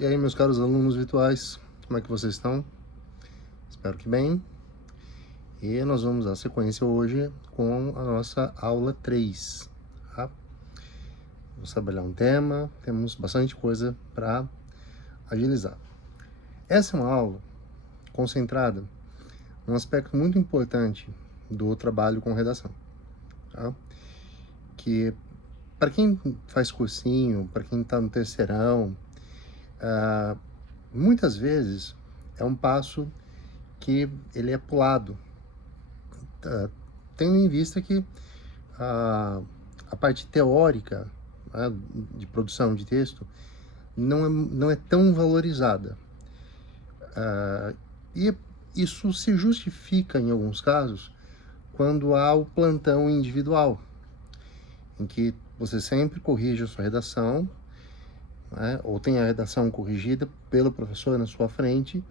E aí, meus caros alunos virtuais, como é que vocês estão? Espero que bem. E nós vamos à sequência hoje com a nossa aula 3, tá? Vamos trabalhar um tema, temos bastante coisa para agilizar. Essa é uma aula concentrada num aspecto muito importante do trabalho com redação, tá? Que para quem faz cursinho, para quem está no terceirão, muitas vezes é um passo que ele é pulado, tendo em vista que a parte teórica, né, de produção de texto não é tão valorizada. E isso se justifica, em alguns casos, quando há o plantão individual, em que você sempre corrige a sua redação, né, ou tem a redação corrigida pelo professor na sua frente,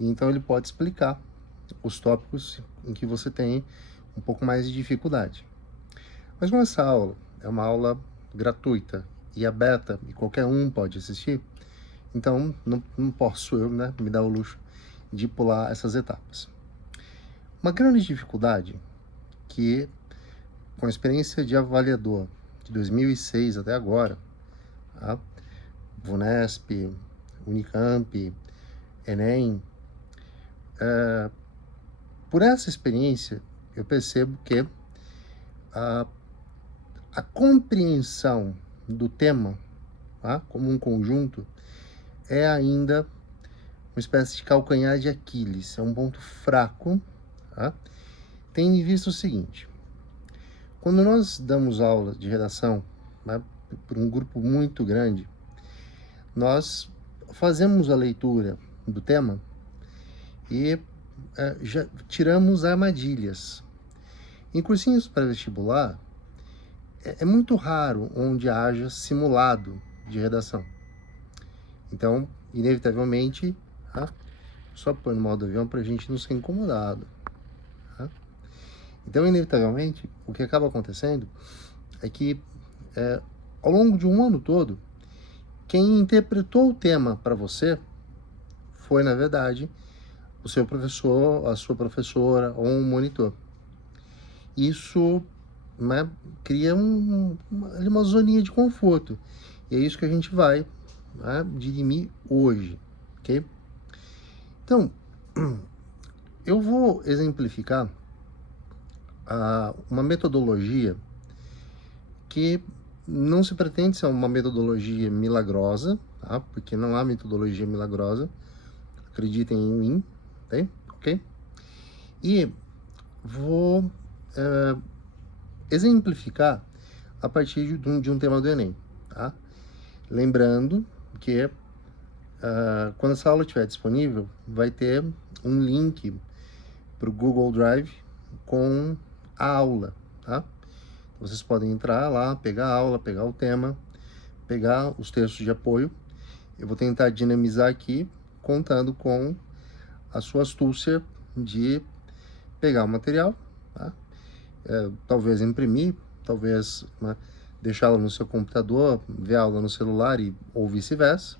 e então ele pode explicar os tópicos em que você tem um pouco mais de dificuldade. Mas como essa aula é uma aula gratuita e aberta e qualquer um pode assistir, então não posso eu, né, me dar o luxo de pular essas etapas. Uma grande dificuldade que, com a experiência de avaliador de 2006 até agora, tá? VUNESP, Unicamp, Enem, por essa experiência eu percebo que a compreensão do tema, tá, como um conjunto, é ainda uma espécie de calcanhar de Aquiles, é um ponto fraco, tá? Tendo em vista o seguinte: quando nós damos aula de redação, né, para um grupo muito grande, nós fazemos a leitura do tema e já tiramos armadilhas. Em cursinhos pré-vestibular, é muito raro onde haja simulado de redação. Então, inevitavelmente, tá? Só pôr no modo avião para a gente não ser incomodado. Tá? Então, inevitavelmente, o que acaba acontecendo é que, ao longo de um ano todo, quem interpretou o tema para você foi, na verdade, o seu professor, a sua professora ou um monitor. Isso, né, cria uma zoninha de conforto. E é isso que a gente vai, né, dirimir hoje, ok? Então, eu vou exemplificar uma metodologia que não se pretende ser uma metodologia milagrosa, tá? Porque não há metodologia milagrosa, acreditem em mim, tá? Ok? E vou exemplificar a partir de um tema do Enem, tá? Lembrando que quando essa aula estiver disponível, vai ter um link para o Google Drive com a aula, tá? Vocês podem entrar lá, pegar a aula, pegar o tema, pegar os textos de apoio. Eu vou tentar dinamizar aqui, contando com a sua astúcia de pegar o material, tá? Talvez imprimir, talvez, né, deixá-la no seu computador, ver a aula no celular ou vice-versa.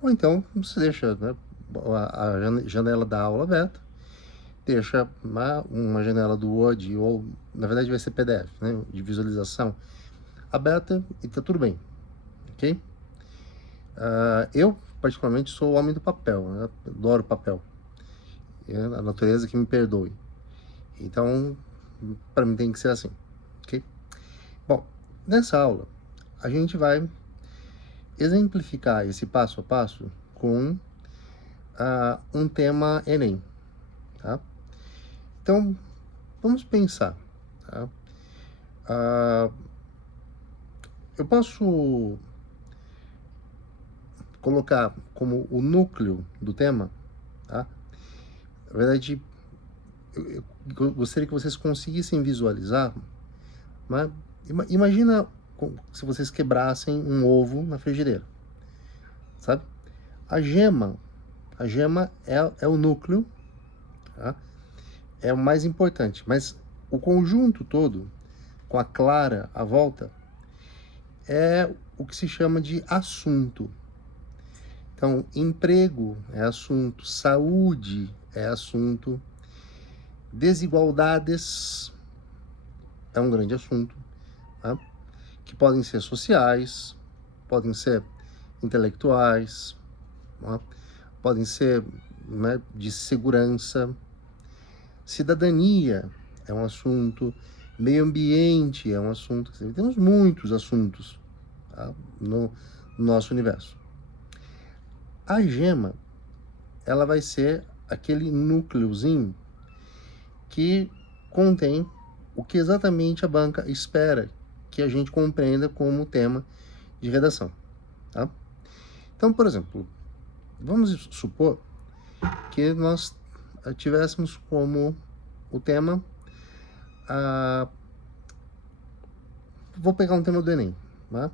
Ou então você deixa, né, a janela da aula aberta, deixa uma janela do Word, ou na verdade vai ser PDF, né, de visualização aberta, e tá tudo bem, ok? Eu, particularmente, sou o homem do papel, né? Adoro papel. A natureza que me perdoe. Então, para mim tem que ser assim, ok? Bom, nessa aula, a gente vai exemplificar esse passo a passo com um tema Enem, tá? Então, vamos pensar, tá? Eu posso colocar como o núcleo do tema, tá? Na verdade, eu gostaria que vocês conseguissem visualizar, né? Imagina se vocês quebrassem um ovo na frigideira, sabe? A gema é o núcleo, tá? É o mais importante, mas o conjunto todo, com a clara à volta, é o que se chama de assunto. Então, emprego é assunto, saúde é assunto, desigualdades é um grande assunto, tá? Que podem ser sociais, podem ser intelectuais, tá? Podem ser, né, de segurança. Cidadania é um assunto, meio ambiente é um assunto, temos muitos assuntos, tá, no nosso universo. A gema, ela vai ser aquele núcleozinho que contém o que exatamente a banca espera que a gente compreenda como tema de redação, tá? Então, por exemplo, vamos supor que nós tivéssemos como o tema, vou pegar um tema do Enem, tá?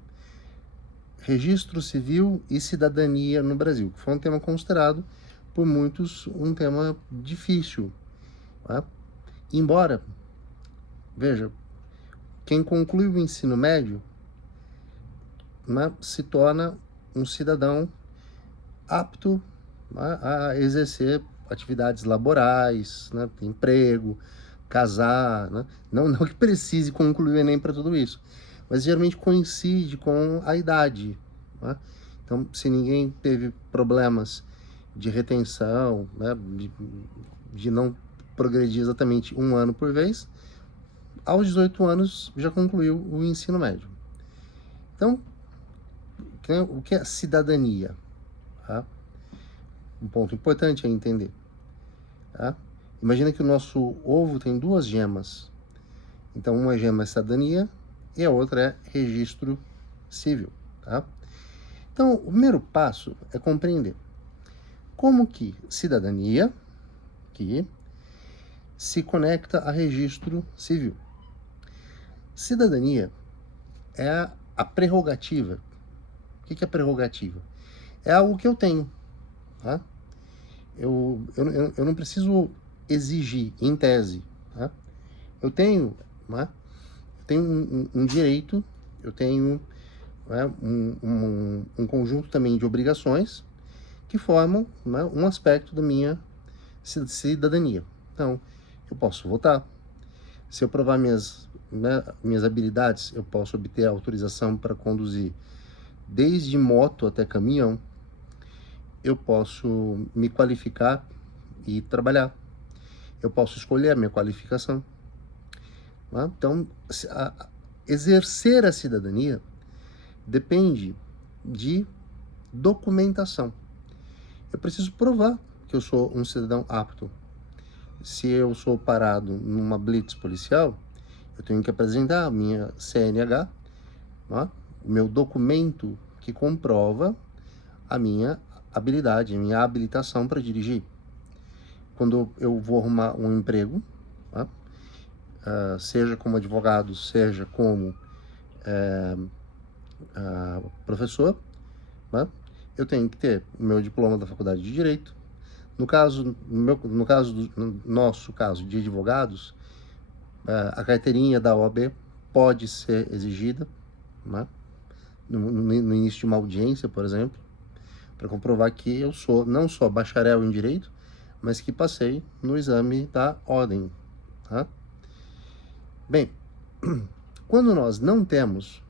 Registro civil e cidadania no Brasil, que foi um tema considerado por muitos um tema difícil, tá? Embora, veja, quem conclui o ensino médio, né, se torna um cidadão apto, né, a exercer atividades laborais, né, emprego, casar, né? Não que precise concluir o Enem para tudo isso, mas geralmente coincide com a idade, né? Então, se ninguém teve problemas de retenção, né, de não progredir exatamente um ano por vez, aos 18 anos já concluiu o ensino médio. Então, o que é cidadania? Tá? Um ponto importante é entender. Tá? Imagina que o nosso ovo tem duas gemas. Então, uma gema é cidadania e a outra é registro civil. Tá? Então, o primeiro passo é compreender como que cidadania que se conecta a registro civil. Cidadania é a prerrogativa. O que é prerrogativa? É algo que eu tenho. Tá? Eu não preciso exigir, em tese. Tá? Eu tenho, né, um direito, eu tenho, né, um conjunto também de obrigações que formam, né, um aspecto da minha cidadania. Então, eu posso votar. Se eu provar minhas habilidades, eu posso obter autorização para conduzir desde moto até caminhão. Eu posso me qualificar e trabalhar. Eu posso escolher a minha qualificação. Né? Então, exercer a cidadania depende de documentação. Eu preciso provar que eu sou um cidadão apto. Se eu sou parado numa blitz policial, eu tenho que apresentar a minha CNH, né? O meu documento que comprova a minha habilidade, a minha habilitação para dirigir. Quando eu vou arrumar um emprego, né, seja como advogado, seja como professor, né, eu tenho que ter o meu diploma da Faculdade de Direito. No nosso caso de advogados, a carteirinha da OAB pode ser exigida, né, no início de uma audiência, por exemplo, para comprovar que eu sou não só bacharel em Direito, mas que passei no exame da ordem. Tá? Bem, quando nós não temos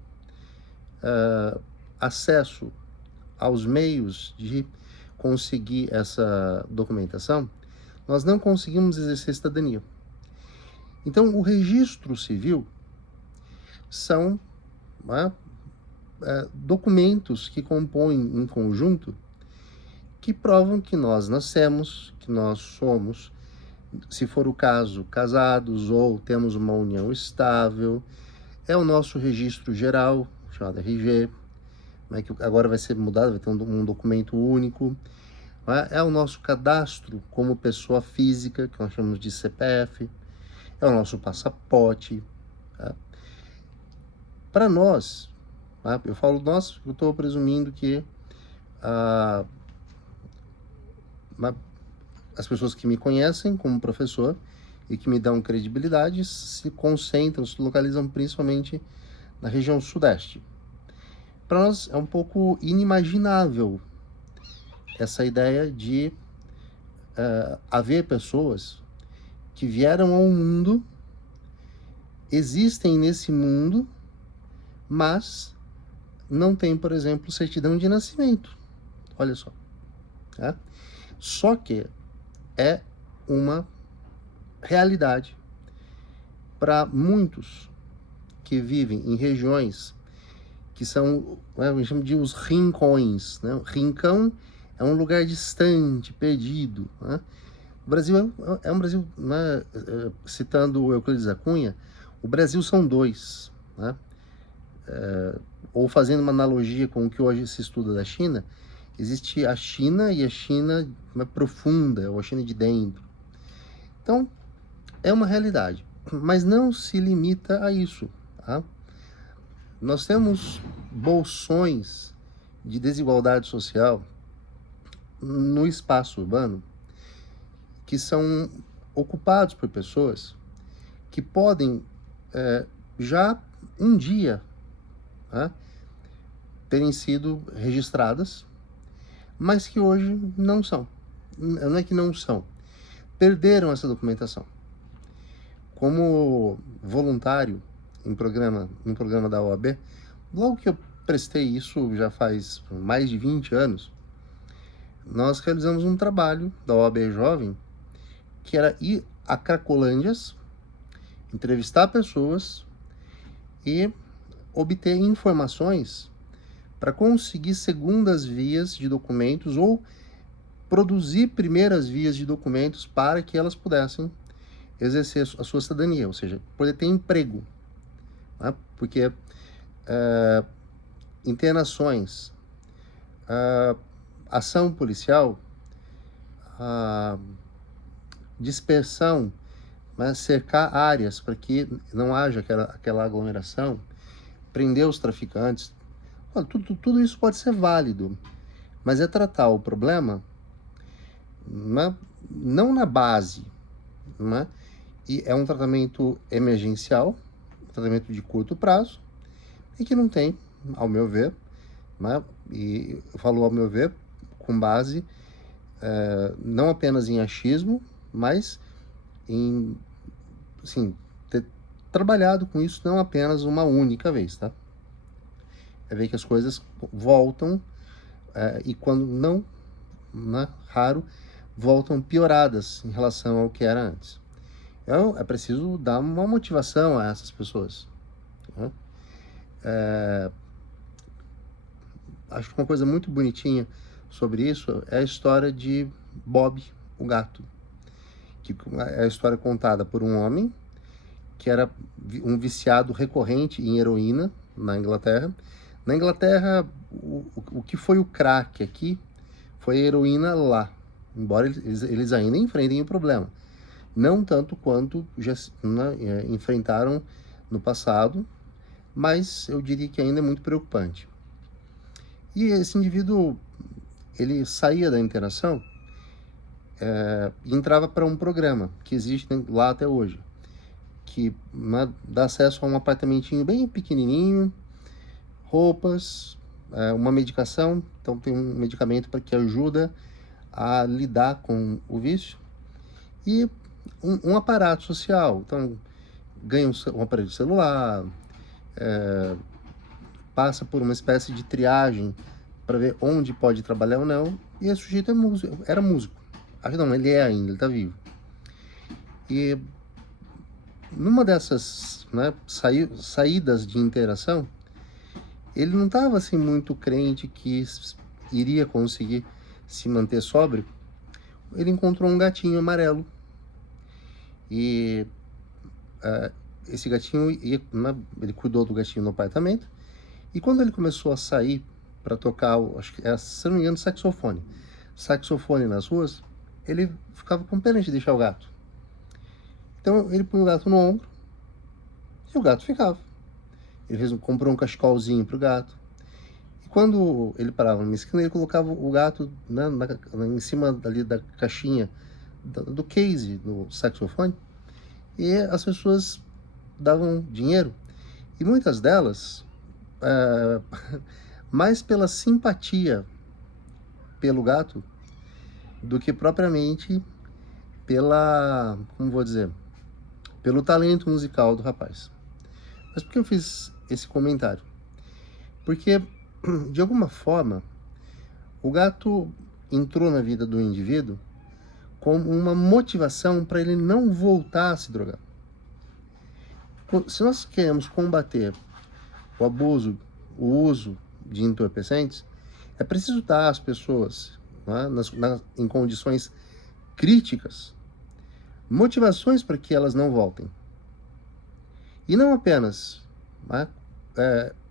acesso aos meios de conseguir essa documentação, nós não conseguimos exercer cidadania. Então, o registro civil são, né, documentos que compõem um conjunto que provam que nós nascemos, que nós somos, se for o caso, casados ou temos uma união estável. É o nosso registro geral, chamado RG, né, que agora vai ser mudado, vai ter um documento único. Né? É o nosso cadastro como pessoa física, que nós chamamos de CPF. É o nosso passaporte. Tá? Para nós, tá? Eu falo nós, eu estou presumindo que as pessoas que me conhecem como professor e que me dão credibilidade se concentram, se localizam principalmente na região sudeste. Para nós é um pouco inimaginável essa ideia de haver pessoas que vieram ao mundo, existem nesse mundo, mas não tem, por exemplo, certidão de nascimento. Olha só. Tá? Só que é uma realidade para muitos que vivem em regiões que são, a gente chama de os rincões, né? Rincão é um lugar distante, perdido, né? O Brasil é um Brasil, né? Citando o Euclides da Cunha, o Brasil são dois, né? Ou fazendo uma analogia com o que hoje se estuda da China, existe a China e a China profunda, ou a China de dentro. Então, é uma realidade, mas não se limita a isso, tá? Nós temos bolsões de desigualdade social no espaço urbano que são ocupados por pessoas que podem já um dia, né, terem sido registradas, mas que hoje não são. Não é que não são, perderam essa documentação. Como voluntário em um programa da OAB, logo que eu prestei isso, já faz mais de 20 anos, nós realizamos um trabalho da OAB Jovem, que era ir a Cracolândias, entrevistar pessoas e obter informações para conseguir segundas vias de documentos ou produzir primeiras vias de documentos para que elas pudessem exercer a sua cidadania, ou seja, poder ter emprego, né? Porque internações, ação policial, dispersão, né? Cercar áreas para que não haja aquela aglomeração, prender os traficantes, tudo isso pode ser válido, mas é tratar o problema não na base, né? E é um tratamento emergencial, um tratamento de curto prazo, e que não tem, ao meu ver, né? E eu falo ao meu ver com base não apenas em achismo, mas em, assim, ter trabalhado com isso não apenas uma única vez, tá? É ver que as coisas voltam e quando não, né, raro, voltam pioradas em relação ao que era antes. Então, é preciso dar uma motivação a essas pessoas, né? Acho que uma coisa muito bonitinha sobre isso é a história de Bob, o gato, que é a história contada por um homem que era um viciado recorrente em heroína na Inglaterra. Na Inglaterra, o que foi o crack aqui foi a heroína lá, embora eles ainda enfrentem o problema. Não tanto quanto já enfrentaram no passado, mas eu diria que ainda é muito preocupante. E esse indivíduo, ele saía da internação e entrava para um programa que existe lá até hoje, que dá acesso a um apartamentinho bem pequenininho, roupas, uma medicação, então tem um medicamento para que ajuda a lidar com o vício, e um aparato social, então ganha um aparelho celular, passa por uma espécie de triagem para ver onde pode trabalhar ou não, e esse sujeito era músico. Acho não, ele é ainda, ele está vivo. E numa dessas, né, saídas de interação, ele não estava assim muito crente que iria conseguir se manter sóbrio. Ele encontrou um gatinho amarelo e esse gatinho ele cuidou do gatinho no apartamento, e quando ele começou a sair para tocar, acho que se não me engano, saxofone nas ruas, ele ficava com pena de deixar o gato. Então ele punha o gato no ombro e o gato ficava. Ele comprou um cachecolzinho pro gato. E quando ele parava numa esquina, ele colocava o gato em cima ali da caixinha, do case do saxofone, e as pessoas davam dinheiro. E muitas delas, mais pela simpatia pelo gato do que propriamente como vou dizer, pelo talento musical do rapaz. Mas por que eu fiz esse comentário? Porque, de alguma forma, o gato entrou na vida do indivíduo como uma motivação para ele não voltar a se drogar. Se nós queremos combater o abuso, o uso de entorpecentes, é preciso estar as pessoas, né, em condições críticas, motivações para que elas não voltem. E não apenas, né,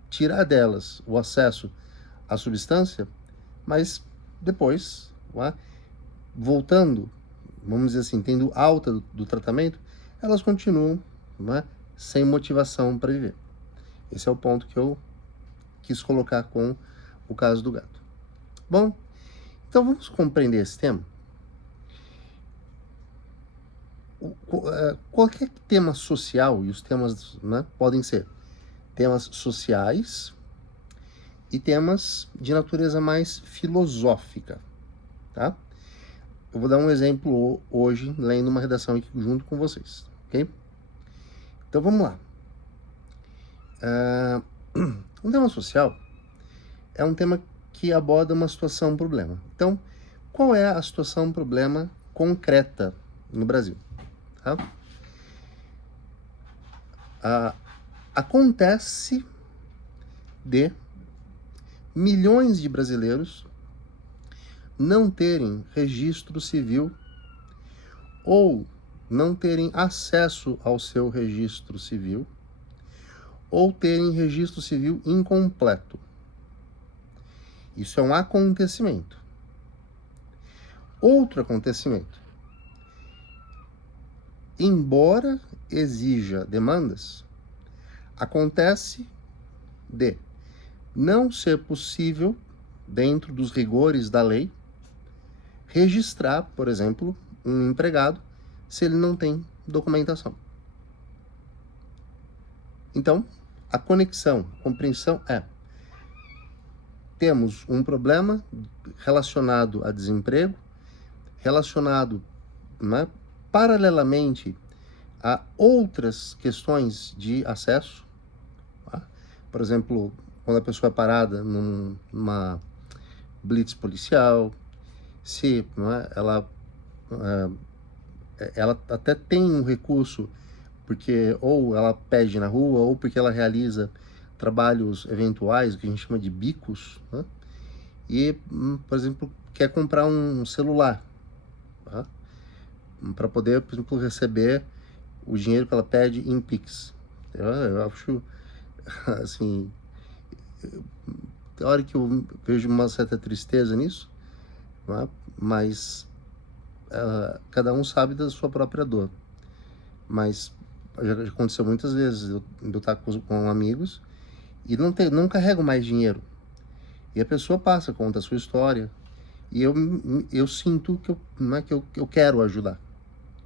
tirar delas o acesso à substância, mas depois, né, voltando, vamos dizer assim, tendo alta do tratamento, elas continuam, né, sem motivação para viver. Esse é o ponto que eu quis colocar com o caso do gato. Bom, então vamos compreender esse tema. Qualquer tema social, e os temas, né, podem ser temas sociais e temas de natureza mais filosófica, tá? Eu vou dar um exemplo hoje, lendo uma redação aqui junto com vocês, ok? Então vamos lá. Um tema social é um tema que aborda uma situação, um problema. Então, qual é a situação, um problema concreta no Brasil? Tá? Acontece de milhões de brasileiros não terem registro civil ou não terem acesso ao seu registro civil ou terem registro civil incompleto. Isso é um acontecimento. Outro acontecimento. Embora exija demandas, acontece de não ser possível, dentro dos rigores da lei, registrar, por exemplo, um empregado se ele não tem documentação. Então, a conexão, a compreensão é: temos um problema relacionado a desemprego, relacionado, né, paralelamente a outras questões de acesso. Tá? Por exemplo, quando a pessoa é parada numa blitz policial, se, né, ela até tem um recurso, porque ou ela pede na rua, ou porque ela realiza trabalhos eventuais, que a gente chama de bicos, né? E, por exemplo, quer comprar um celular, tá? Para poder, por exemplo, receber o dinheiro que ela pede em Pix. Eu acho, assim, tem hora que eu vejo uma certa tristeza nisso, né? Mas cada um sabe da sua própria dor. Mas já aconteceu muitas vezes eu estar com amigos e não carrego mais dinheiro. E a pessoa passa, conta a sua história, e eu sinto que eu quero ajudar.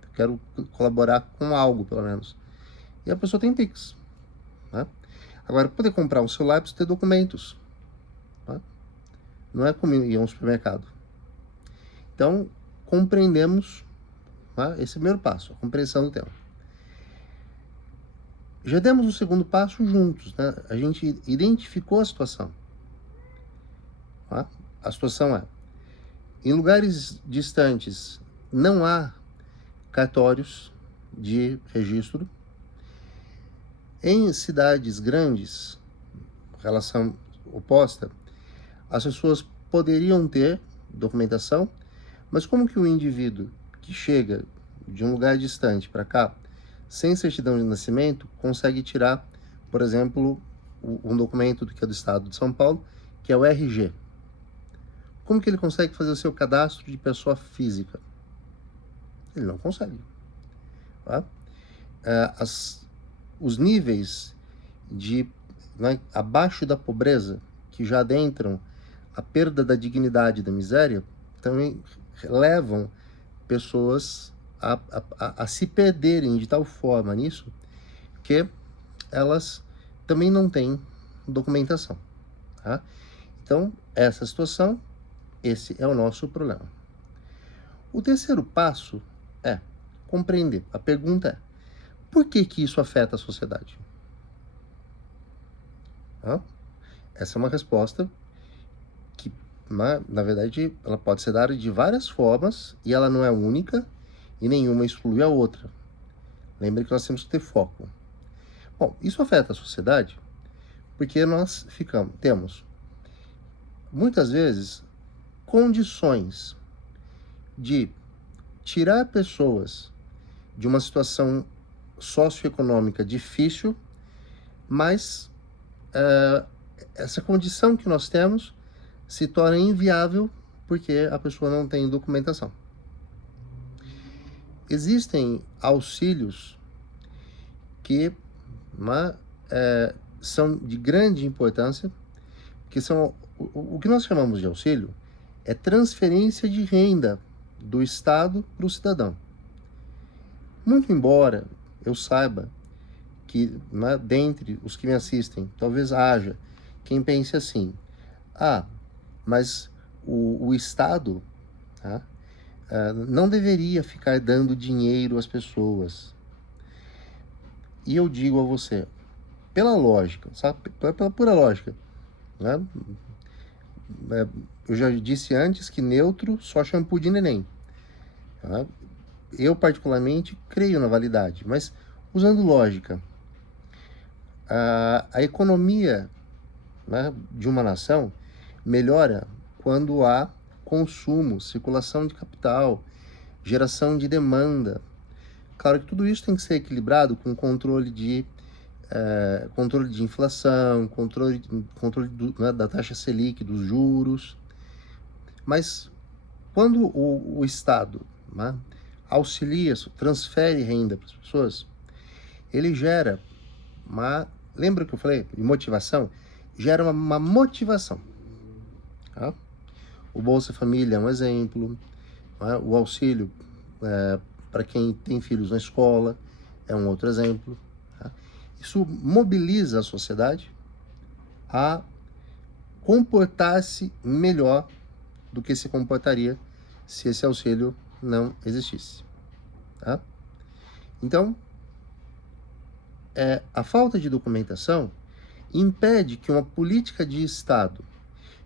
Eu quero colaborar com algo, pelo menos. E a pessoa tem Pix. Né? Agora, para poder comprar um celular, precisa ter documentos. Né? Não é como ir a um supermercado. Então, compreendemos, né, esse primeiro passo, a compreensão do tema. Já demos o segundo passo juntos, né? A gente identificou a situação. Tá? A situação é: em lugares distantes não há cartórios de registro. Em cidades grandes, relação oposta, as pessoas poderiam ter documentação, mas como que o indivíduo que chega de um lugar distante para cá, sem certidão de nascimento, consegue tirar, por exemplo, um documento que é do estado de São Paulo, que é o RG? Como que ele consegue fazer o seu cadastro de pessoa física? Ele não consegue. Tá? Os níveis de, né, abaixo da pobreza, que já adentram a perda da dignidade, da miséria, também levam pessoas a se perderem de tal forma nisso que elas também não têm documentação. Tá? Então, essa situação esse é o nosso problema. O terceiro passo é compreender. A pergunta é, por que que isso afeta a sociedade? Essa é uma resposta que, na verdade, ela pode ser dada de várias formas e ela não é única e nenhuma exclui a outra. Lembre que nós temos que ter foco. Bom, isso afeta a sociedade porque nós temos, muitas vezes, condições de tirar pessoas de uma situação socioeconômica difícil, mas essa condição que nós temos se torna inviável porque a pessoa não tem documentação. Existem auxílios que são de grande importância, que são o que nós chamamos de auxílio é transferência de renda do Estado para o cidadão. Muito embora eu saiba que, dentre os que me assistem, talvez haja quem pense assim, mas o Estado não deveria ficar dando dinheiro às pessoas. E eu digo a você, pela lógica, sabe? Pela pura lógica, eu já disse antes que neutro só shampoo de neném. Eu, particularmente, creio na validade, mas usando lógica, a economia de uma nação melhora quando há consumo, circulação de capital, geração de demanda. Claro que tudo isso tem que ser equilibrado com controle de inflação, controle da taxa Selic, dos juros. Mas quando o Estado auxilia, transfere renda para as pessoas, ele gera lembra que eu falei de motivação? Gera uma motivação. O Bolsa Família é um exemplo, o auxílio para quem tem filhos na escola é um outro exemplo. Isso mobiliza a sociedade a comportar-se melhor do que se comportaria se esse auxílio não existisse. Então, a falta de documentação impede que uma política de Estado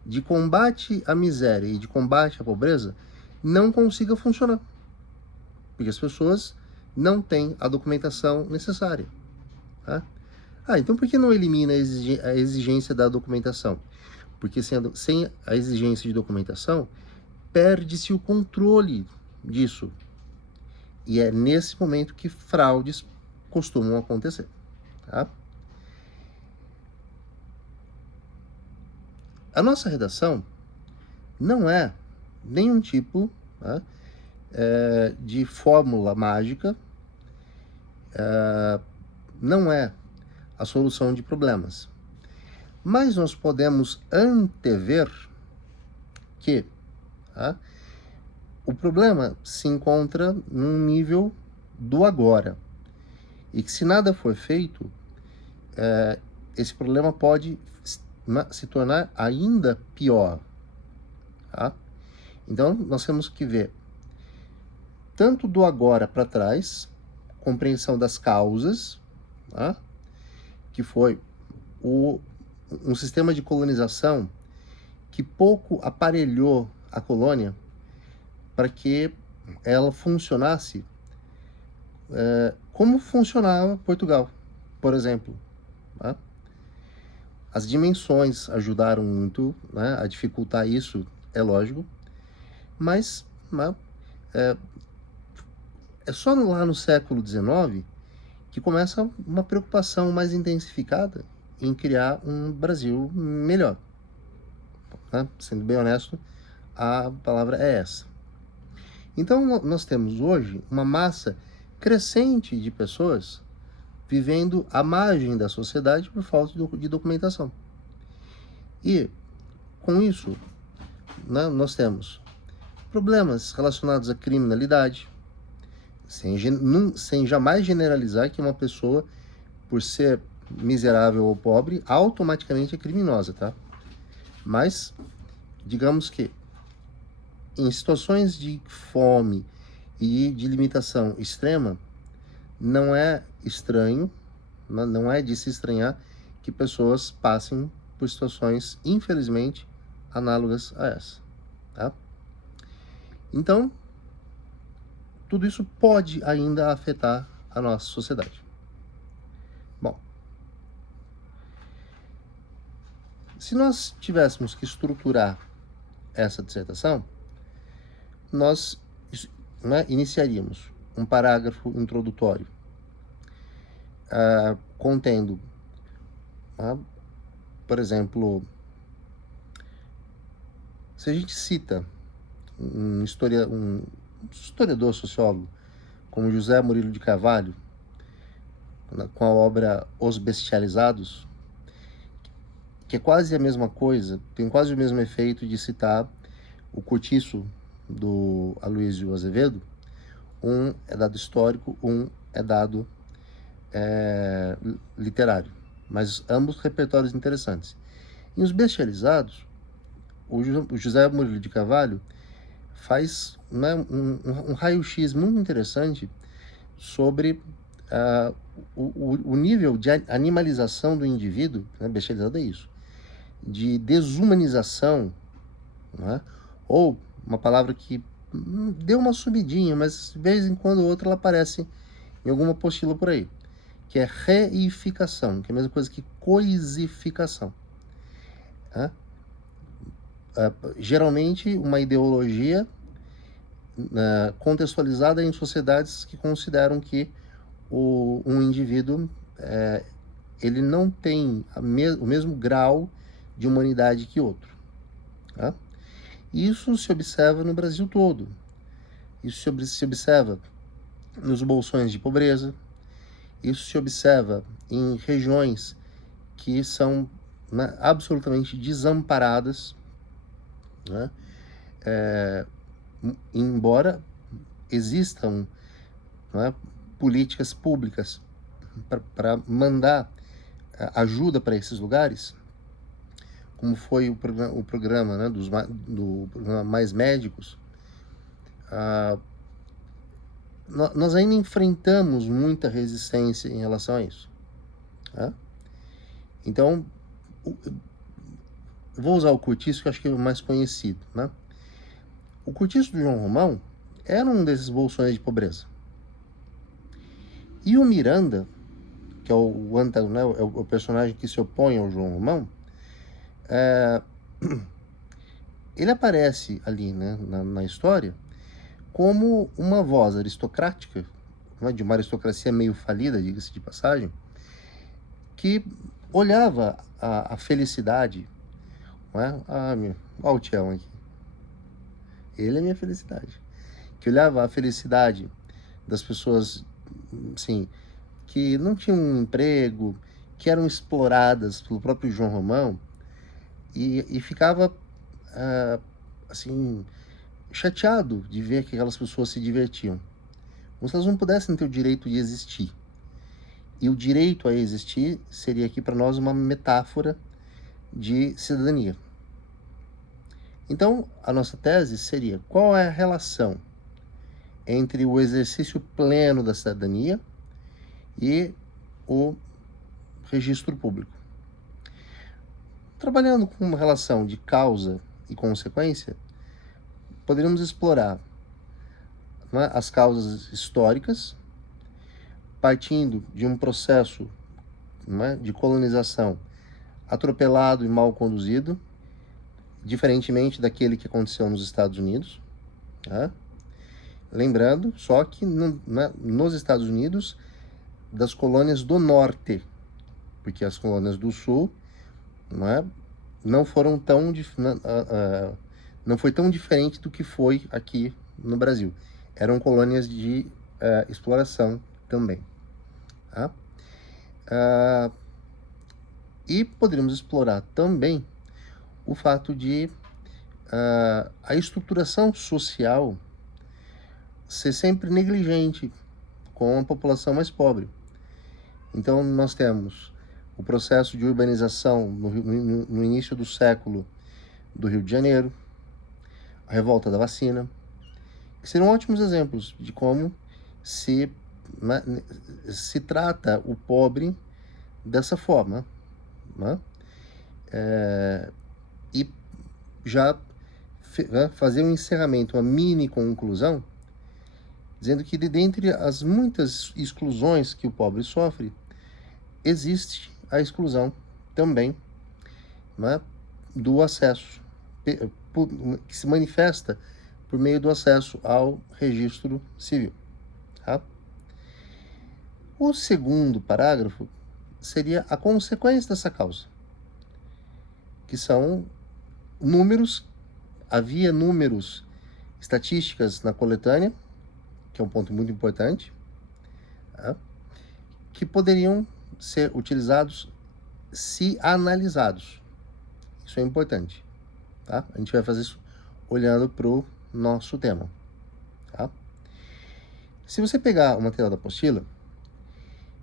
de combate à miséria e de combate à pobreza não consiga funcionar. Porque as pessoas não têm a documentação necessária. Então por que não elimina a exigência da documentação? Porque sem a exigência de documentação, perde-se o controle disso. E é nesse momento que fraudes costumam acontecer. A nossa redação não é nenhum tipo de fórmula mágica, não é a solução de problemas. Mas nós podemos antever que o problema se encontra num nível do agora. E que se nada for feito, esse problema pode se tornar ainda pior. Então, nós temos que ver tanto do agora para trás, compreensão das causas, que foi um sistema de colonização que pouco aparelhou a colônia para que ela funcionasse como funcionava Portugal, por exemplo. As dimensões ajudaram muito a dificultar isso, é lógico, mas é só lá no século XIX que começa uma preocupação mais intensificada em criar um Brasil melhor. Sendo bem honesto, a palavra é essa. Então, nós temos hoje uma massa crescente de pessoas vivendo à margem da sociedade por falta de documentação. E, com isso, nós temos problemas relacionados à criminalidade, sem jamais generalizar que uma pessoa, por ser miserável ou pobre, automaticamente é criminosa, tá? Mas, digamos que em situações de fome e de limitação extrema, não é estranho, não é de se estranhar que pessoas passem por situações, infelizmente, análogas a essa. Tá? Então, tudo isso pode ainda afetar a nossa sociedade. Bom, se nós tivéssemos que estruturar essa dissertação, nós iniciaríamos um parágrafo introdutório contendo, por exemplo, se a gente cita um historiador sociólogo como José Murilo de Carvalho, com a obra Os Bestializados, que é quase a mesma coisa, tem quase o mesmo efeito de citar o Cortiço do Aloysio Azevedo. Um é dado histórico, um é dado literário, mas ambos repertórios interessantes. Em Os Bestializados, o José Murilo de Carvalho faz um raio-x muito interessante sobre o nível de animalização do indivíduo, bestializado é isso, de desumanização, ou uma palavra que deu uma subidinha, mas de vez em quando ou outra ela aparece em alguma apostila por aí, que é reificação, que é a mesma coisa que coisificação. Geralmente uma ideologia contextualizada em sociedades que consideram que um indivíduo ele não tem o mesmo grau de humanidade que outro. Tá? Isso se observa no Brasil todo. Isso se observa nos bolsões de pobreza. Isso se observa em regiões que são absolutamente desamparadas, embora existam políticas públicas para mandar ajuda para esses lugares, como foi o programa do programa Mais Médicos. Nós ainda enfrentamos muita resistência em relação a isso. Então, eu vou usar o Cortiço, que eu acho que é o mais conhecido. O Cortiço do João Romão era um desses bolsões de pobreza. E o Miranda, que é o personagem que se opõe ao João Romão, ele aparece ali na história como uma voz aristocrática, de uma aristocracia meio falida, diga-se de passagem, que olhava a felicidade. Olha o Tião aqui. Ele é minha felicidade. Que olhava a felicidade das pessoas, assim, que não tinham um emprego, que eram exploradas pelo próprio João Romão, e ficava, assim, chateado de ver que aquelas pessoas se divertiam. Como se elas não pudessem ter o direito de existir. E o direito a existir seria aqui para nós uma metáfora de cidadania. Então, a nossa tese seria: qual é a relação entre o exercício pleno da cidadania e o registro público? Trabalhando com uma relação de causa e consequência, poderíamos explorar as causas históricas, partindo de um processo de colonização atropelado e mal conduzido, diferentemente daquele que aconteceu nos Estados Unidos. Lembrando só que nos Estados Unidos, das colônias do norte, porque as colônias do sul não foram tão não foi tão diferente do que foi aqui no Brasil. Eram colônias de exploração também. E poderíamos explorar também o fato de a estruturação social ser sempre negligente com a população mais pobre. Então, nós temos o processo de urbanização no início do século do Rio de Janeiro, a revolta da vacina, que seriam ótimos exemplos de como se, né, se trata o pobre dessa forma, né? E já fazer um encerramento, uma mini conclusão, dizendo que dentre as muitas exclusões que o pobre sofre, existe a exclusão também, né, do acesso, que se manifesta por meio do acesso ao registro civil. Tá? O segundo parágrafo seria a consequência dessa causa, que são números, havia números, estatísticas na coletânea, que é um ponto muito importante, tá? Que poderiam ser utilizados se analisados. Isso é importante. Tá? A gente vai fazer isso olhando para o nosso tema. Tá? Se você pegar o material da apostila,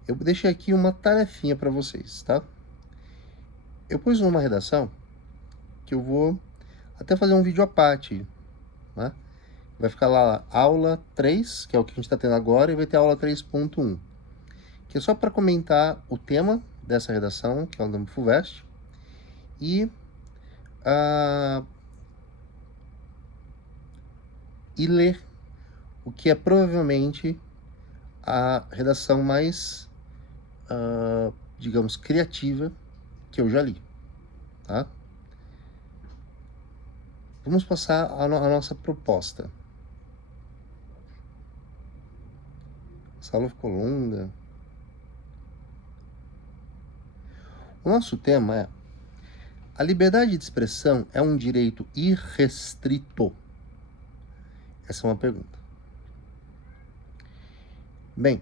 eu deixei aqui uma tarefinha para vocês. Tá? Eu pus uma redação que eu vou até fazer um vídeo à parte. Né? Vai ficar lá aula 3, que é o que a gente está tendo agora, e vai ter aula 3.1, que é só para comentar o tema dessa redação, que é o nome FUVEST, e ler o que é provavelmente a redação mais, digamos, criativa que eu já li. Tá? Vamos passar a nossa proposta. Essa aula ficou longa. O nosso tema é: a liberdade de expressão é um direito irrestrito? Essa é uma pergunta. Bem,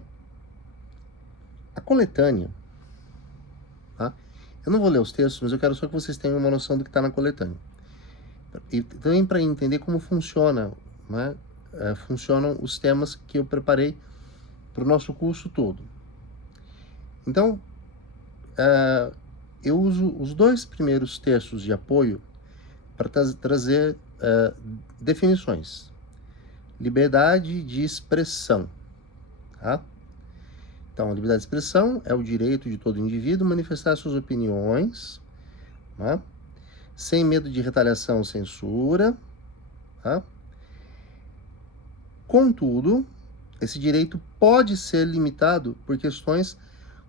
a coletânea, tá? Eu não vou ler os textos, mas eu quero só que vocês tenham uma noção do que está na coletânea. E também para entender como funciona, né? Funcionam os temas que eu preparei para o nosso curso todo. Então, eu uso os 2 primeiros textos de apoio para trazer definições. Liberdade de expressão. Tá? Então, a liberdade de expressão é o direito de todo indivíduo manifestar suas opiniões, tá? Sem medo de retaliação ou censura. Tá? Contudo, esse direito pode ser limitado por questões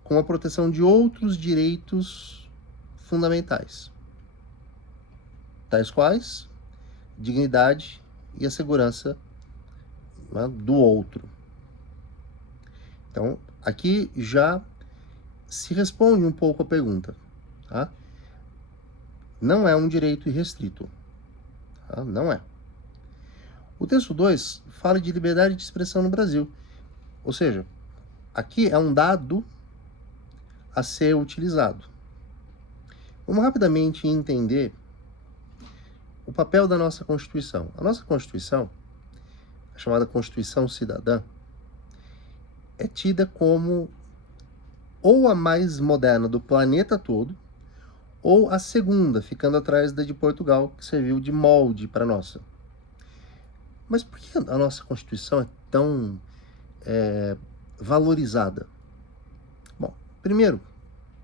como a proteção de outros direitos fundamentais, tais quais dignidade e a segurança, né, do outro. Então, aqui já se responde um pouco a pergunta. Tá? Não é um direito irrestrito. Tá? Não é. O texto 2 fala de liberdade de expressão no Brasil. Ou seja, aqui é um dado a ser utilizado. Vamos rapidamente entender o papel da nossa Constituição. A nossa Constituição, a chamada Constituição Cidadã, é tida como ou a mais moderna do planeta todo, ou a segunda, ficando atrás da de Portugal, que serviu de molde para a nossa. Mas por que a nossa Constituição é tão valorizada? Bom, primeiro,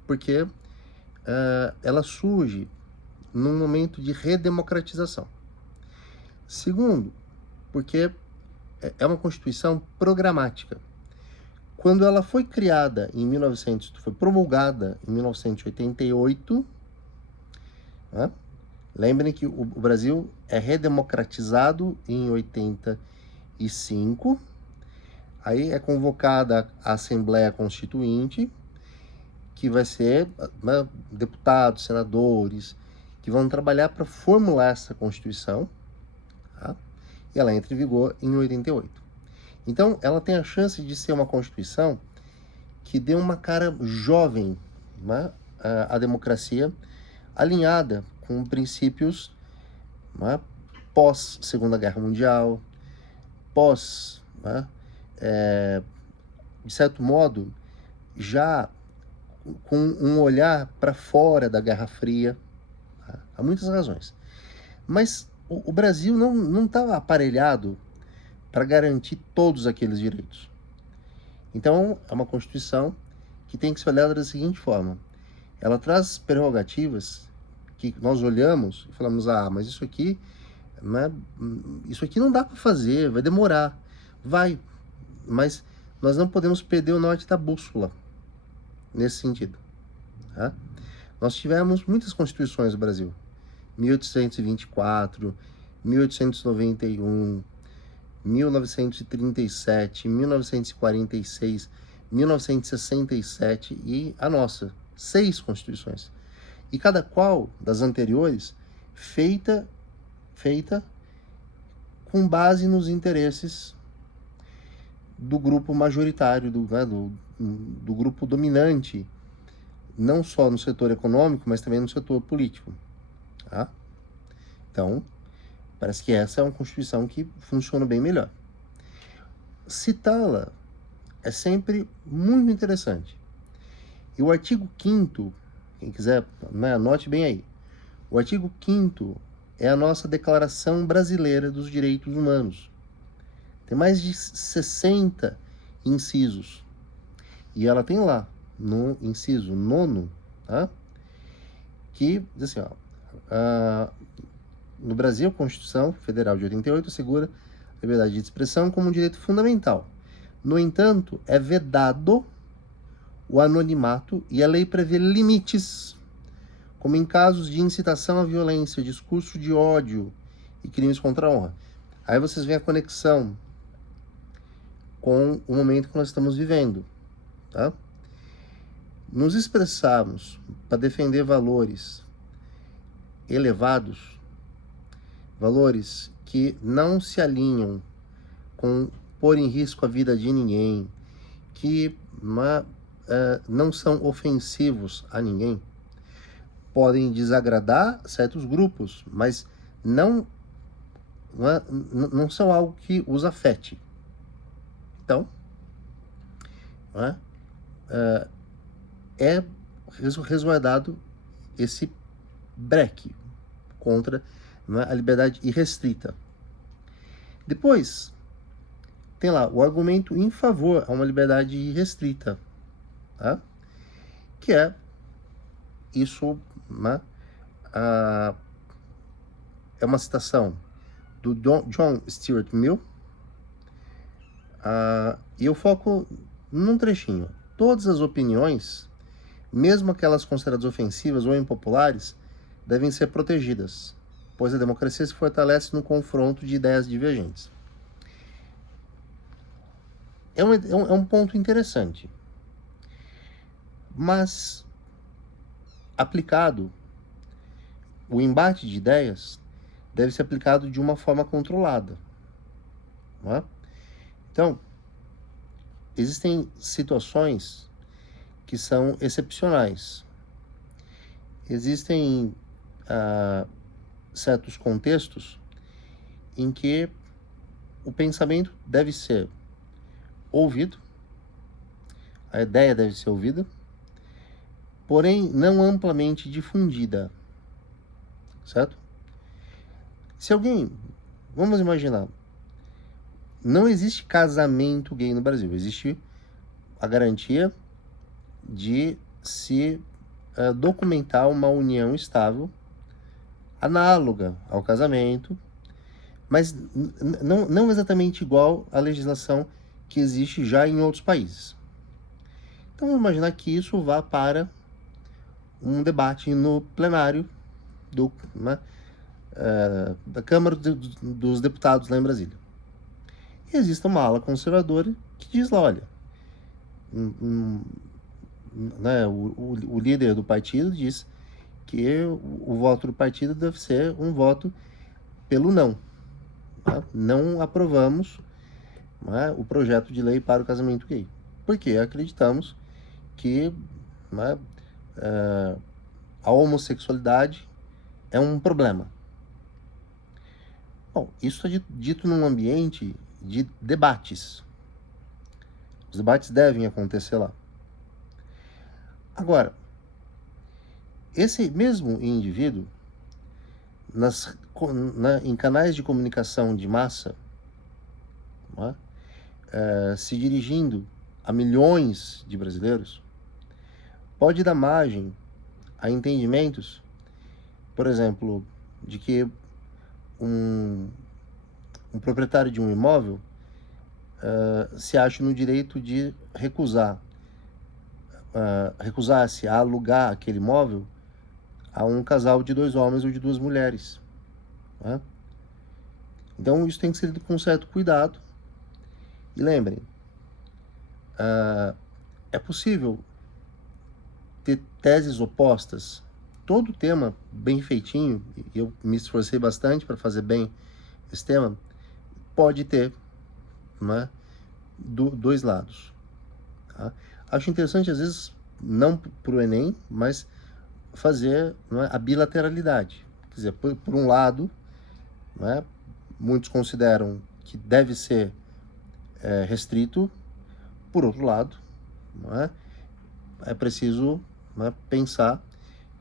porque ela surge num momento de redemocratização. Segundo, porque é uma Constituição programática. Quando ela foi criada foi promulgada em 1988, né? Lembrem que o Brasil é redemocratizado em 85, aí é convocada a Assembleia Constituinte, que vai ser, né, deputados, senadores, que vão trabalhar para formular essa Constituição, tá? E ela entra em vigor em 88. Então, ela tem a chance de ser uma Constituição que dê uma cara jovem, né, à democracia, alinhada com princípios, né, pós Segunda Guerra Mundial, pós, né, de certo modo, já com um olhar para fora da Guerra Fria. Tá? Há muitas razões. Mas o Brasil não estava aparelhado para garantir todos aqueles direitos. Então, é uma Constituição que tem que ser olhada da seguinte forma. Ela traz prerrogativas que nós olhamos e falamos, mas isso aqui, né, isso aqui não dá para fazer, vai demorar. Vai, mas nós não podemos perder o norte da bússola nesse sentido. Tá? Nós tivemos muitas constituições no Brasil. 1824, 1891, 1937, 1946, 1967 e a nossa. 6 constituições. E cada qual das anteriores feita com base nos interesses do grupo majoritário, do grupo dominante, não só no setor econômico, mas também no setor político. Tá? Então, parece que essa é uma Constituição que funciona bem melhor. Citá-la é sempre muito interessante. E o artigo 5º, quem quiser, anote bem aí. O artigo 5º é a nossa Declaração Brasileira dos Direitos Humanos. Tem mais de 60 incisos. E ela tem lá, no inciso 9º, tá? Que diz assim, no Brasil, a Constituição Federal de 88 assegura a liberdade de expressão como um direito fundamental. No entanto, é vedado o anonimato e a lei prevê limites, como em casos de incitação à violência, discurso de ódio e crimes contra a honra. Aí vocês veem a conexão com o momento que nós estamos vivendo. Tá? Nos expressarmos para defender valores elevados, valores que não se alinham com pôr em risco a vida de ninguém, que não são ofensivos a ninguém, podem desagradar certos grupos, mas não são algo que os afete. Então, é resguardado esse breque contra a liberdade irrestrita. Depois, tem lá o argumento em favor a uma liberdade irrestrita, tá? Que é isso, é uma citação do John Stuart Mill, e eu foco num trechinho. Todas as opiniões, mesmo aquelas consideradas ofensivas ou impopulares, devem ser protegidas, pois a democracia se fortalece no confronto de ideias divergentes. É um ponto interessante, mas aplicado, o embate de ideias deve ser aplicado de uma forma controlada. Não é? Então, existem situações que são excepcionais. Existem certos contextos em que o pensamento deve ser ouvido, a ideia deve ser ouvida, porém não amplamente difundida, certo? Se alguém, vamos imaginar, não existe casamento gay no Brasil, existe a garantia de se documentar uma união estável, análoga ao casamento, mas não exatamente igual à legislação que existe já em outros países. Então, vamos imaginar que isso vá para um debate no plenário da Câmara dos Deputados lá em Brasília. E existe uma ala conservadora que diz lá, olha, o líder do partido diz que o voto do partido deve ser um voto pelo não. Tá? Não aprovamos o projeto de lei para o casamento gay, porque acreditamos que a homossexualidade é um problema. Bom, isso é dito num ambiente de debates. Os debates devem acontecer lá. Agora, esse mesmo indivíduo, em canais de comunicação de massa, né, se dirigindo a milhões de brasileiros, pode dar margem a entendimentos, por exemplo, de que um proprietário de um imóvel se acha no direito de recusar-se a alugar aquele imóvel a um casal de 2 homens ou de 2 mulheres. Né? Então isso tem que ser lido com certo cuidado. E lembrem, é possível ter teses opostas. Todo tema bem feitinho, e eu me esforcei bastante para fazer bem esse tema, pode ter, né, dois lados. Tá? Acho interessante, às vezes, não para o Enem, mas fazer, né, a bilateralidade. Quer dizer, por um lado, né, muitos consideram que deve ser restrito, por outro lado, né, é preciso, né, pensar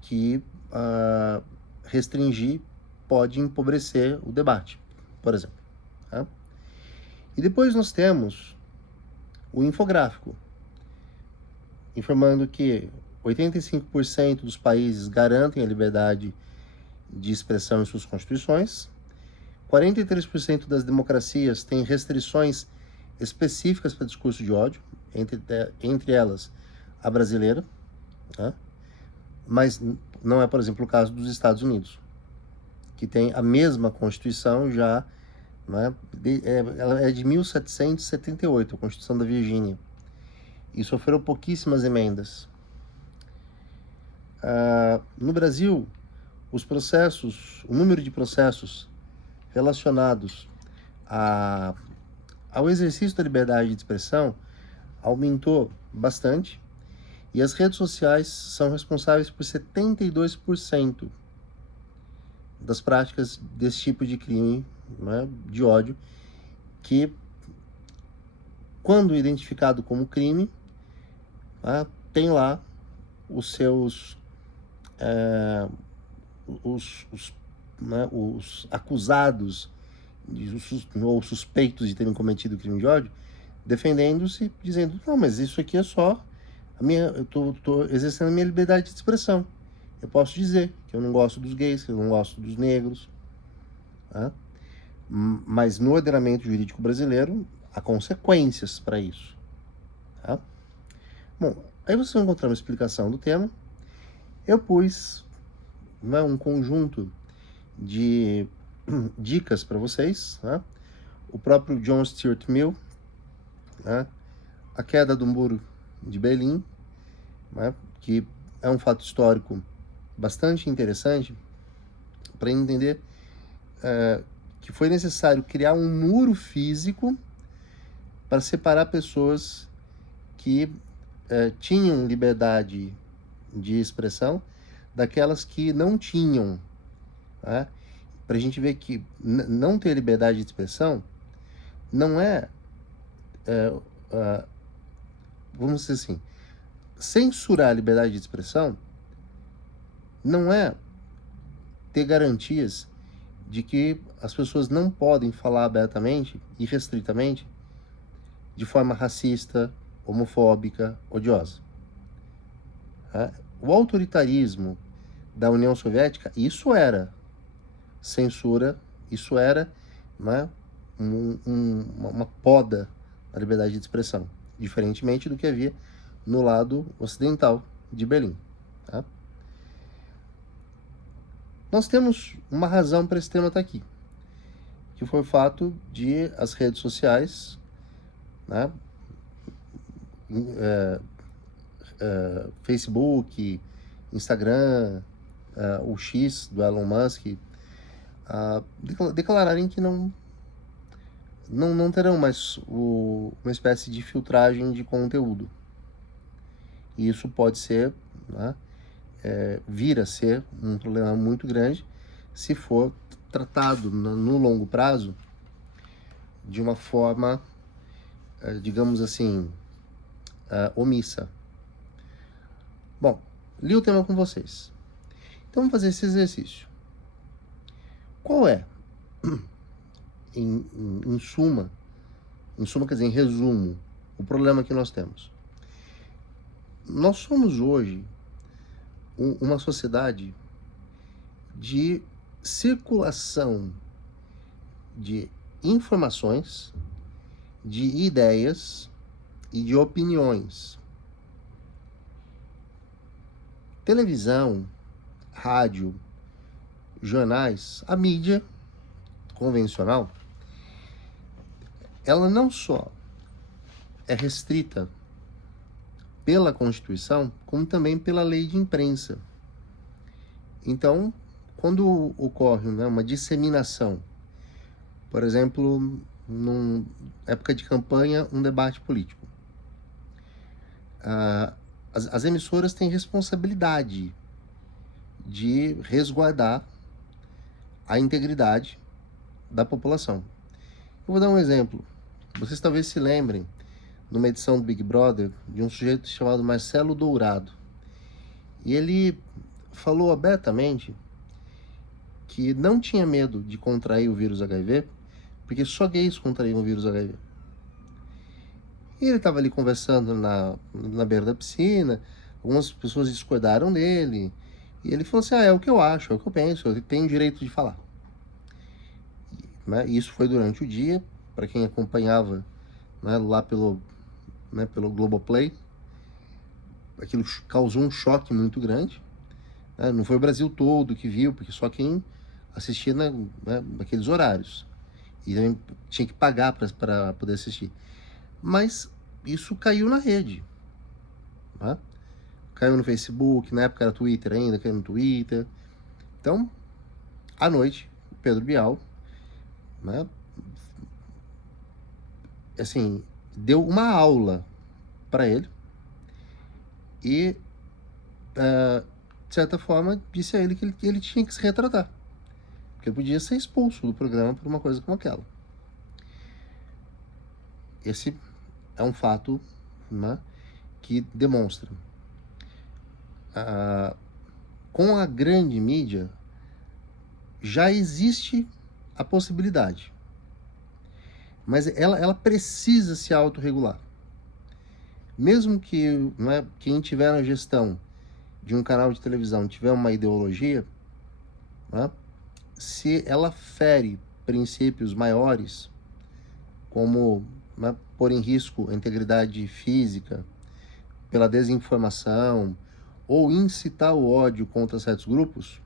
que restringir pode empobrecer o debate, por exemplo. Tá? E depois nós temos o infográfico, informando que 85% dos países garantem a liberdade de expressão em suas constituições, 43% das democracias têm restrições específicas para discurso de ódio, entre elas a brasileira, né? Mas não é, por exemplo, o caso dos Estados Unidos, que tem a mesma Constituição já, né? Ela é de 1778, a Constituição da Virgínia, e sofreu pouquíssimas emendas. No Brasil, o número de processos relacionados ao exercício da liberdade de expressão aumentou bastante, e as redes sociais são responsáveis por 72% das práticas desse tipo de crime, né, de ódio, que, quando identificado como crime, né, tem lá os seus os acusados ou suspeitos de terem cometido crime de ódio, defendendo-se, dizendo, não, mas isso aqui é só eu tô exercendo a minha liberdade de expressão. Eu posso dizer que eu não gosto dos gays, que eu não gosto dos negros. Tá? Mas no ordenamento jurídico brasileiro, há consequências para isso. Tá? Bom, aí vocês vão encontrar uma explicação do tema. Eu pus, né, um conjunto de dicas para vocês. Né? O próprio John Stuart Mill, né? A queda do muro de Berlim, né? Que é um fato histórico bastante interessante para entender que foi necessário criar um muro físico para separar pessoas que tinham liberdade de expressão daquelas que não tinham. Né? Para a gente ver que não ter liberdade de expressão não vamos dizer assim, censurar a liberdade de expressão não é ter garantias de que as pessoas não podem falar abertamente e restritamente de forma racista, homofóbica, odiosa. O autoritarismo da União Soviética, isso era censura, isso era, né, uma poda da liberdade de expressão, diferentemente do que havia no lado ocidental de Berlim. Tá? Nós temos uma razão para esse tema estar aqui, que foi o fato de as redes sociais, né, Facebook, Instagram, o X do Elon Musk, declararem que não terão mais uma espécie de filtragem de conteúdo. E isso pode ser, né, vir a ser um problema muito grande se for tratado no longo prazo de uma forma, digamos assim, omissa. Bom, li o tema com vocês. Então vamos fazer esse exercício. Qual é, em suma, quer dizer, em resumo, o problema que nós temos? Nós somos hoje uma sociedade de circulação de informações, de ideias e de opiniões. Televisão, rádio, jornais, a mídia convencional, ela não só é restrita pela Constituição, como também pela lei de imprensa. Então, quando ocorre, né, uma disseminação, por exemplo, numa época de campanha, um debate político, as emissoras têm responsabilidade de resguardar a integridade da população. Eu vou dar um exemplo. Vocês talvez se lembrem, numa edição do Big Brother, de um sujeito chamado Marcelo Dourado. E ele falou abertamente que não tinha medo de contrair o vírus HIV, porque só gays contraíam o vírus HIV. E ele estava ali conversando na beira da piscina, algumas pessoas discordaram dele, e ele falou assim, é o que eu acho, é o que eu penso, eu tenho o direito de falar. Né? Isso foi durante o dia, para quem acompanhava, né, lá pelo Globoplay, aquilo causou um choque muito grande. Né? Não foi o Brasil todo que viu, porque só quem assistia naqueles horários. E também tinha que pagar para poder assistir. Mas isso caiu na rede. Né? Caiu no Facebook, na época era Twitter ainda, caiu no Twitter. Então, à noite, o Pedro Bial, né, assim, deu uma aula para ele e, de certa forma, disse a ele que ele tinha que se retratar, porque ele podia ser expulso do programa por uma coisa como aquela. Esse é um fato, né, que demonstra. Com a grande mídia, já existe a possibilidade, mas ela precisa se autorregular. Mesmo que, né, quem tiver na gestão de um canal de televisão tiver uma ideologia, né, se ela fere princípios maiores, como, né, pôr em risco a integridade física pela desinformação ou incitar o ódio contra certos grupos,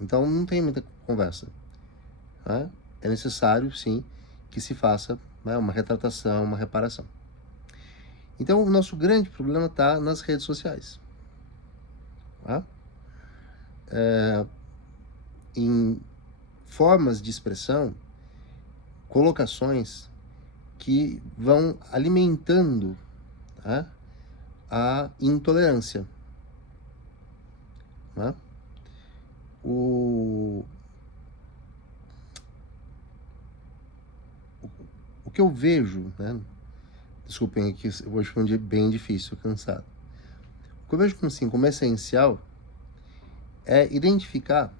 então não tem muita conversa. Né? É necessário, sim, que se faça, né, uma retratação, uma reparação. Então, o nosso grande problema está nas redes sociais. Tá? Em formas de expressão, colocações que vão alimentando, tá, a intolerância. Tá? O que eu vejo, né? Desculpem aqui, hoje foi um dia bem difícil, cansado. O que eu vejo como essencial é identificar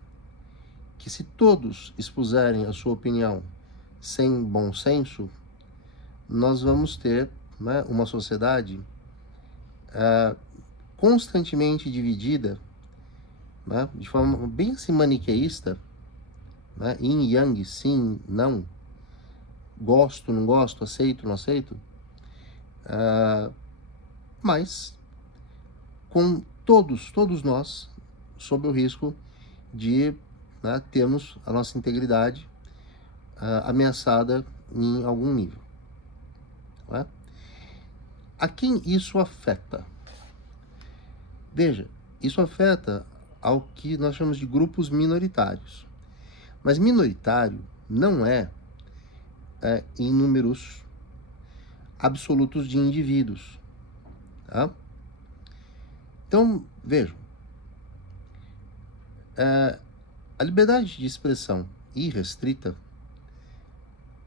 que se todos expuserem a sua opinião sem bom senso, nós vamos ter, né, uma sociedade constantemente dividida, né, de forma bem assim maniqueísta, né, yin, yang, sim, não, gosto, não gosto, aceito, não aceito, mas com todos nós, sob o risco de, né, termos a nossa integridade ameaçada em algum nível. Não é? A quem isso afeta? Veja, isso afeta ao que nós chamamos de grupos minoritários. Mas minoritário não é em números absolutos de indivíduos. Tá? Então, vejam, a liberdade de expressão irrestrita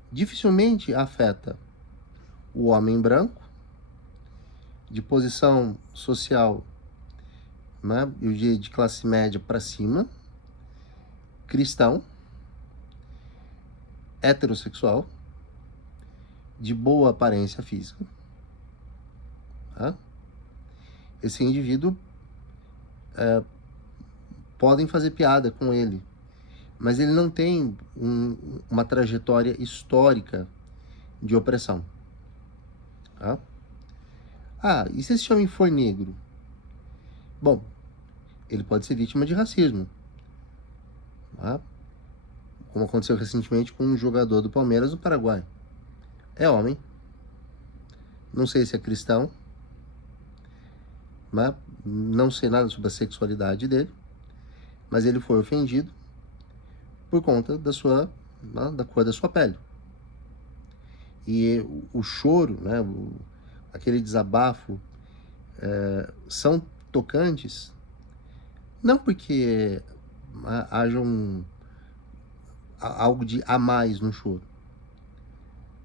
dificilmente afeta o homem branco, de posição social, né, eu diria de classe média para cima, cristão, heterossexual, de boa aparência física, tá? Esse indivíduo podem fazer piada com ele, mas ele não tem uma trajetória histórica de opressão, tá? Ah, e se esse homem for negro? Bom, ele pode ser vítima de racismo, tá? Como aconteceu recentemente com um jogador do Palmeiras do Paraguai. É homem, não sei se é cristão, né? Não sei nada sobre a sexualidade dele, mas ele foi ofendido por conta da sua, né, da cor da sua pele. E o choro, né, aquele desabafo, são tocantes, não porque haja algo de a mais no choro,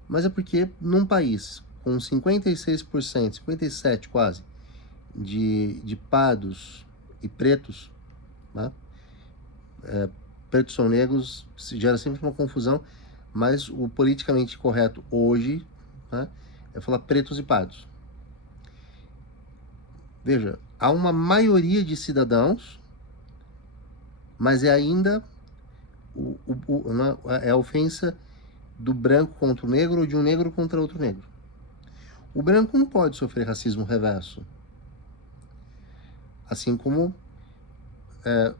mas é porque num país com 56%, 57% quase, de pardos e pretos, né? Pretos são negros, gera sempre uma confusão, mas o politicamente correto hoje, né, é falar pretos e pardos. Veja, há uma maioria de cidadãos, mas é ainda é a ofensa do branco contra o negro ou de um negro contra outro negro. O branco não pode sofrer racismo reverso. Assim como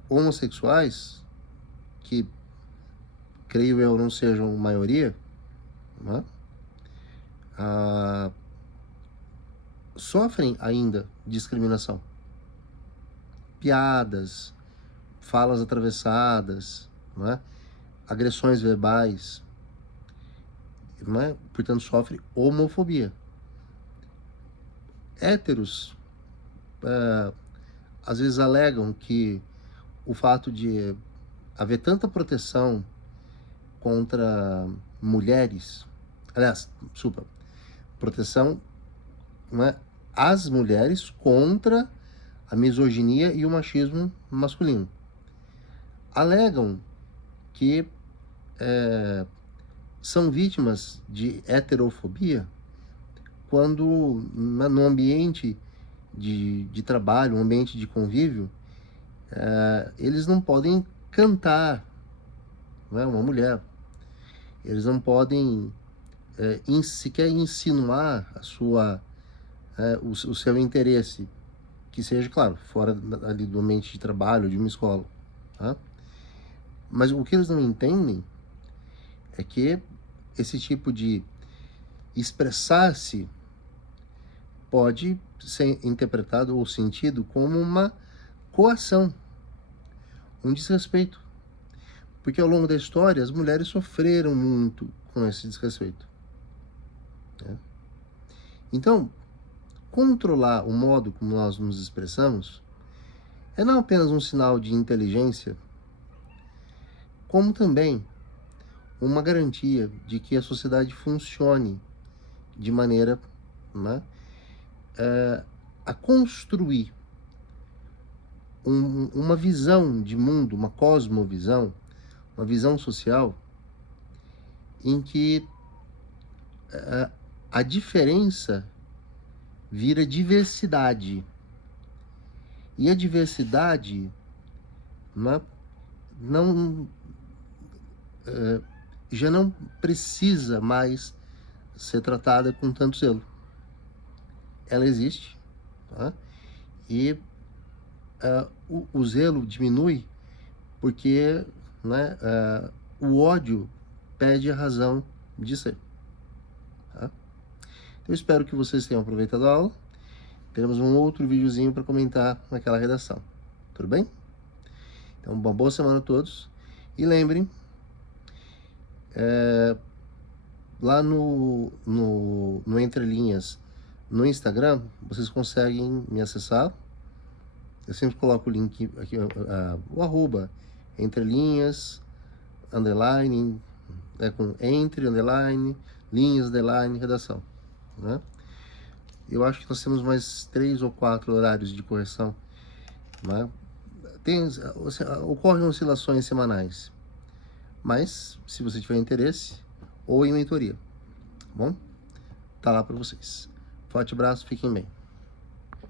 homossexuais, que creio eu não sejam maioria, né, sofrem ainda discriminação. Piadas, falas atravessadas, né, agressões verbais, né, portanto sofre homofobia. Héteros às vezes alegam que o fato de haver tanta proteção contra mulheres, aliás, desculpa, proteção, né, às mulheres contra a misoginia e o machismo masculino. Alegam que são vítimas de heterofobia quando no ambiente de trabalho, um ambiente de convívio, eles não podem cantar, né, uma mulher. Eles não podem sequer insinuar a sua, o seu interesse, que seja, claro, fora ali do ambiente de trabalho, de uma escola. Tá? Mas o que eles não entendem é que esse tipo de expressar-se pode ser interpretado ou sentido como uma coação, um desrespeito. Porque ao longo da história as mulheres sofreram muito com esse desrespeito. Né? Então, controlar o modo como nós nos expressamos é não apenas um sinal de inteligência, como também uma garantia de que a sociedade funcione de maneira, né, a construir uma visão de mundo, uma cosmovisão, uma visão social em que a diferença vira diversidade. E a diversidade, né, já não precisa mais ser tratada com tanto zelo. Ela existe, tá? E o zelo diminui porque, né, o ódio perde a razão de ser. Tá? Eu espero que vocês tenham aproveitado a aula. Teremos um outro videozinho para comentar naquela redação. Tudo bem? Então, uma boa semana a todos. E lembrem, lá no Entre Linhas, no Instagram, vocês conseguem me acessar. Eu sempre coloco o link aqui, o arroba, Entre Linhas, underline, com entre, underline, linhas, underline, redação. Né? Eu acho que nós temos mais 3 ou 4 horários de correção. Né? Ocorrem oscilações semanais, Mas, se você tiver interesse, ou em mentoria, tá bom? Tá lá para vocês. Forte abraço, fiquem bem.